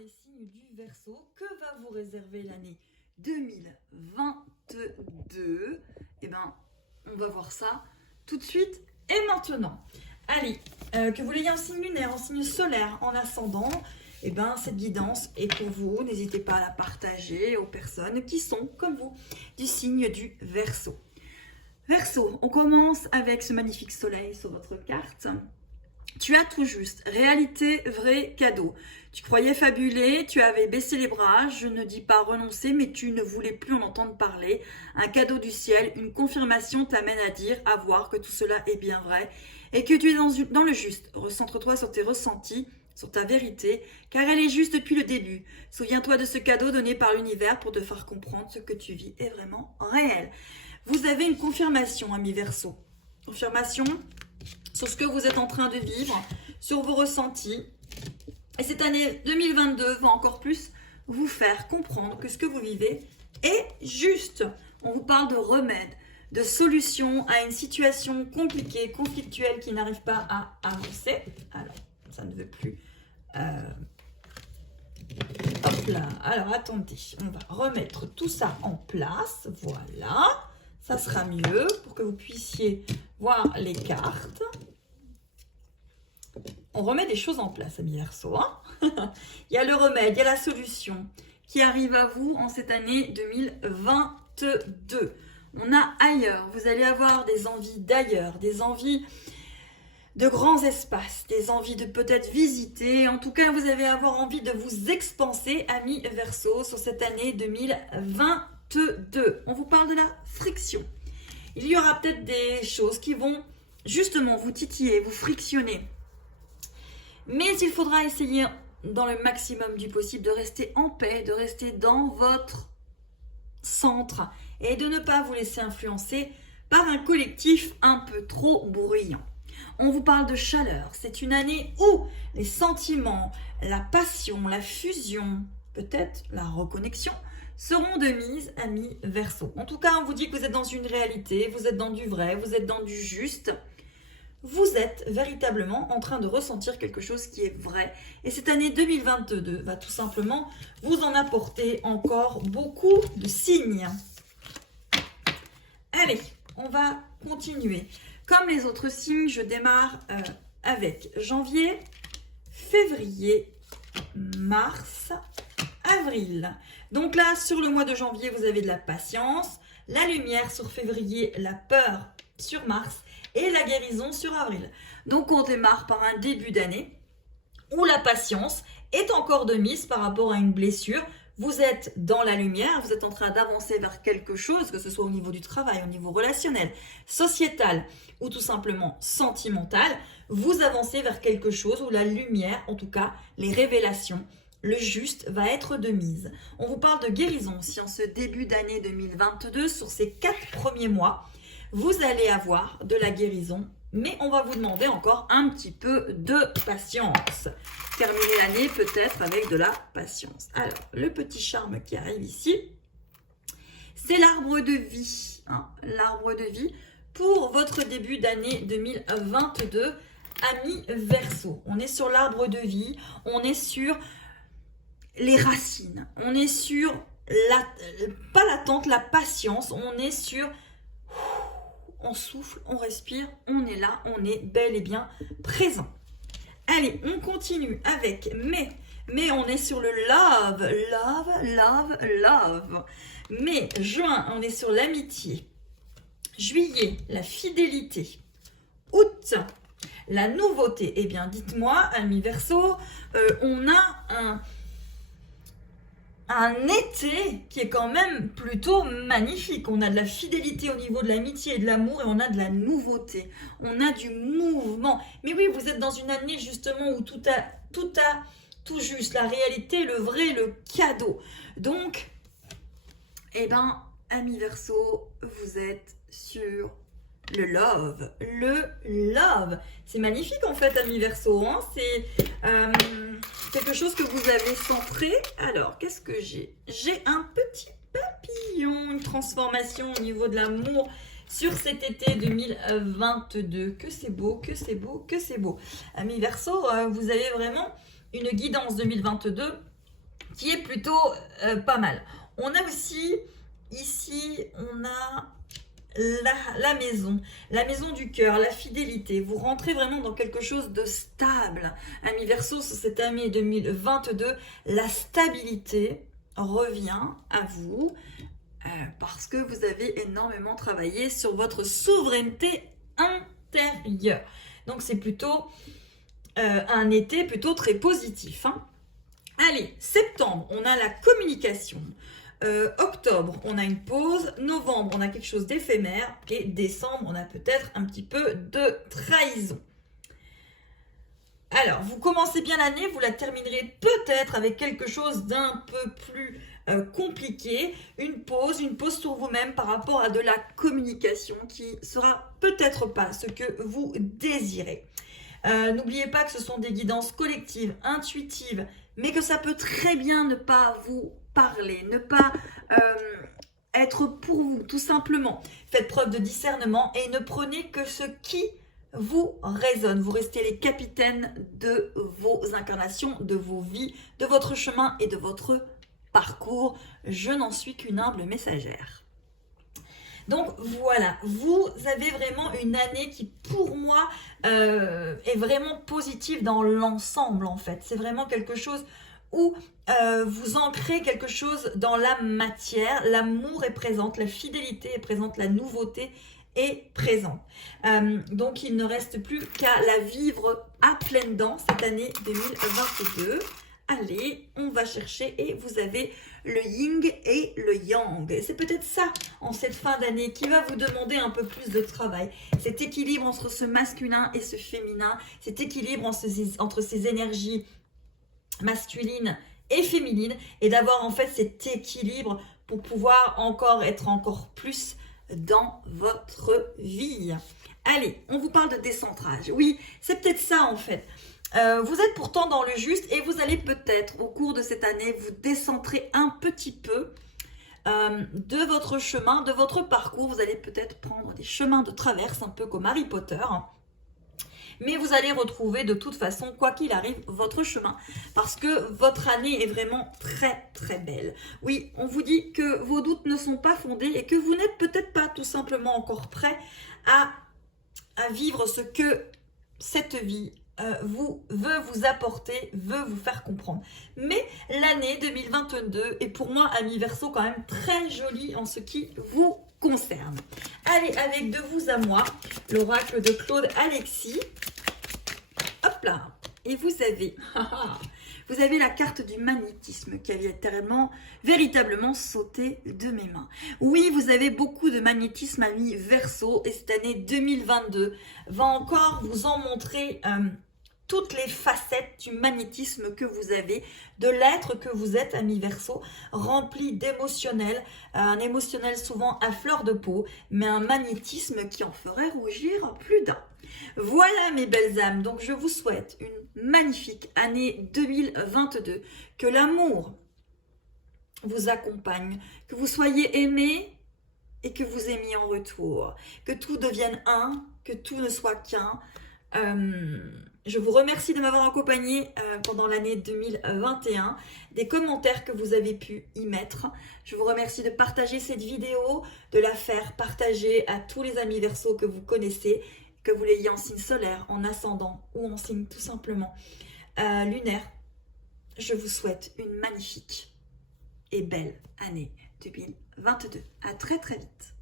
les signes du Verseau. Que va vous réserver l'année 2022? Eh bien, on va voir ça tout de suite et maintenant. Allez, que vous l'ayez en signe lunaire, en signe solaire, en ascendant, eh bien, cette guidance est pour vous. N'hésitez pas à la partager aux personnes qui sont, comme vous, du signe du Verseau. Verseau, on commence avec ce magnifique soleil sur votre carte. Tu as tout juste, réalité, vrai, cadeau. Tu croyais fabuler, tu avais baissé les bras, je ne dis pas renoncer, mais tu ne voulais plus en entendre parler. Un cadeau du ciel, une confirmation t'amène à dire, à voir que tout cela est bien vrai et que tu es dans le juste. Recentre-toi sur tes ressentis, sur ta vérité, car elle est juste depuis le début. Souviens-toi de ce cadeau donné par l'univers pour te faire comprendre ce que tu vis est vraiment réel. Vous avez une confirmation, ami Verseau. Confirmation sur ce que vous êtes en train de vivre, sur vos ressentis. Et cette année 2022 va encore plus vous faire comprendre que ce que vous vivez est juste. On vous parle de remède, de solution à une situation compliquée, conflictuelle qui n'arrive pas à avancer. Alors, ça ne veut plus. Hop là. Alors, attendez. On va remettre tout ça en place. Voilà. Ça sera mieux pour que vous puissiez voir les cartes. On remet des choses en place, ami Verseau. Hein. Il y a le remède, il y a la solution qui arrive à vous en cette année 2022. On a ailleurs, vous allez avoir des envies d'ailleurs, des envies de grands espaces, des envies de peut-être visiter. En tout cas, vous allez avoir envie de vous expanser, ami Verseau, sur cette année 2022. On vous parle de la friction. Il y aura peut-être des choses qui vont justement vous titiller, vous frictionner. Mais il faudra essayer dans le maximum du possible de rester en paix, de rester dans votre centre et de ne pas vous laisser influencer par un collectif un peu trop bruyant. On vous parle de chaleur. C'est une année où les sentiments, la passion, la fusion, peut-être la reconnexion, seront de mise, ami Verseau. En tout cas, on vous dit que vous êtes dans une réalité, vous êtes dans du vrai, vous êtes dans du juste. Vous êtes véritablement en train de ressentir quelque chose qui est vrai. Et cette année 2022 va tout simplement vous en apporter encore beaucoup de signes. Allez, on va continuer. Comme les autres signes, je démarre avec janvier, février, mars, avril. Donc là, sur le mois de janvier, vous avez de la patience, la lumière sur février, la peur sur mars et la guérison sur avril. Donc on démarre par un début d'année où la patience est encore de mise par rapport à une blessure. Vous êtes dans la lumière, vous êtes en train d'avancer vers quelque chose, que ce soit au niveau du travail, au niveau relationnel, sociétal ou tout simplement sentimental. Vous avancez vers quelque chose où la lumière, en tout cas les révélations, le juste va être de mise. On vous parle de guérison aussi en ce début d'année 2022. Sur ces 4 premiers mois, vous allez avoir de la guérison, mais on va vous demander encore un petit peu de patience. Terminer l'année peut-être avec de la patience. Alors, le petit charme qui arrive ici, c'est l'arbre de vie. Hein, l'arbre de vie pour votre début d'année 2022, ami Verseau. On est sur l'arbre de vie, on est sur les racines, on est sur pas l'attente, la patience, on est sur... On souffle, on respire, on est là, on est bel et bien présent. Allez, on continue avec mai. Mais on est sur le love, love, love, love. Mai, juin, on est sur l'amitié. Juillet, la fidélité. Août, la nouveauté. Eh bien, dites-moi, ami Verseau, on a un été qui est quand même plutôt magnifique. On a de la fidélité au niveau de l'amitié et de l'amour et on a de la nouveauté. On a du mouvement. Mais oui, vous êtes dans une année justement où tout juste, la réalité, le vrai, le cadeau. Donc, eh ben, ami Verseau, vous êtes sur le love. Le love. C'est magnifique en fait, ami Verseau. Hein, c'est quelque chose que vous avez centré. Alors, qu'est-ce que j'ai? J'ai un petit papillon, une transformation au niveau de l'amour sur cet été 2022. Que c'est beau, que c'est beau, que c'est beau. Ami Verseau, vous avez vraiment une guidance 2022 qui est plutôt pas mal. On a aussi, ici, on a la maison du cœur, la fidélité. Vous rentrez vraiment dans quelque chose de stable. Amis Verseau, sur cette année 2022, la stabilité revient à vous parce que vous avez énormément travaillé sur votre souveraineté intérieure. Donc c'est plutôt un été plutôt très positif. Hein. Allez, septembre, on a la communication. Octobre, on a une pause. Novembre, on a quelque chose d'éphémère. Et décembre, on a peut-être un petit peu de trahison. Alors, vous commencez bien l'année, vous la terminerez peut-être avec quelque chose d'un peu plus compliqué. Une pause sur vous-même par rapport à de la communication qui sera peut-être pas ce que vous désirez. N'oubliez pas que ce sont des guidances collectives, intuitives, mais que ça peut très bien ne pas vous parler, ne pas être pour vous, tout simplement. Faites preuve de discernement et ne prenez que ce qui vous résonne. Vous restez les capitaines de vos incarnations, de vos vies, de votre chemin et de votre parcours. Je n'en suis qu'une humble messagère. Donc voilà, vous avez vraiment une année qui pour moi est vraiment positive dans l'ensemble en fait. C'est vraiment quelque chose où vous ancrez quelque chose dans la matière. L'amour est présente, la fidélité est présente, la nouveauté est présente. Donc il ne reste plus qu'à la vivre à pleines dents cette année 2022. Allez, on va chercher et vous avez le yin et le yang. Et c'est peut-être ça, en cette fin d'année, qui va vous demander un peu plus de travail. Cet équilibre entre ce masculin et ce féminin, cet équilibre entre ces énergies masculines et féminines, et d'avoir en fait cet équilibre pour pouvoir être encore plus dans votre vie. Allez, on vous parle de décentrage. Oui, c'est peut-être ça en fait. Vous êtes pourtant dans le juste et vous allez peut-être au cours de cette année vous décentrer un petit peu de votre chemin, de votre parcours. Vous allez peut-être prendre des chemins de traverse un peu comme Harry Potter. Hein. Mais vous allez retrouver de toute façon, quoi qu'il arrive, votre chemin. Parce que votre année est vraiment très très belle. Oui, on vous dit que vos doutes ne sont pas fondés et que vous n'êtes peut-être pas tout simplement encore prêt à vivre ce que cette vie veut vous apporter, veut vous faire comprendre. Mais l'année 2022 est pour moi, amis Verseau, quand même très jolie en ce qui vous concerne. Allez, avec de vous à moi, l'oracle de Claude Alexis. Hop là. Et vous avez la carte du magnétisme qui a véritablement sauté de mes mains. Oui, vous avez beaucoup de magnétisme, amis Verseau, et cette année 2022 va encore vous en montrer toutes les facettes du magnétisme que vous avez, de l'être que vous êtes, amis Verseau, rempli d'émotionnel, un émotionnel souvent à fleur de peau, mais un magnétisme qui en ferait rougir plus d'un. Voilà mes belles âmes, donc je vous souhaite une magnifique année 2022, que l'amour vous accompagne, que vous soyez aimés et que vous aimiez en retour, que tout devienne un, que tout ne soit qu'un. Je vous remercie de m'avoir accompagné pendant l'année 2021, des commentaires que vous avez pu y mettre. Je vous remercie de partager cette vidéo, de la faire partager à tous les amis Verseau que vous connaissez, que vous l'ayez en signe solaire, en ascendant ou en signe tout simplement lunaire. Je vous souhaite une magnifique et belle année 2022. À très très vite.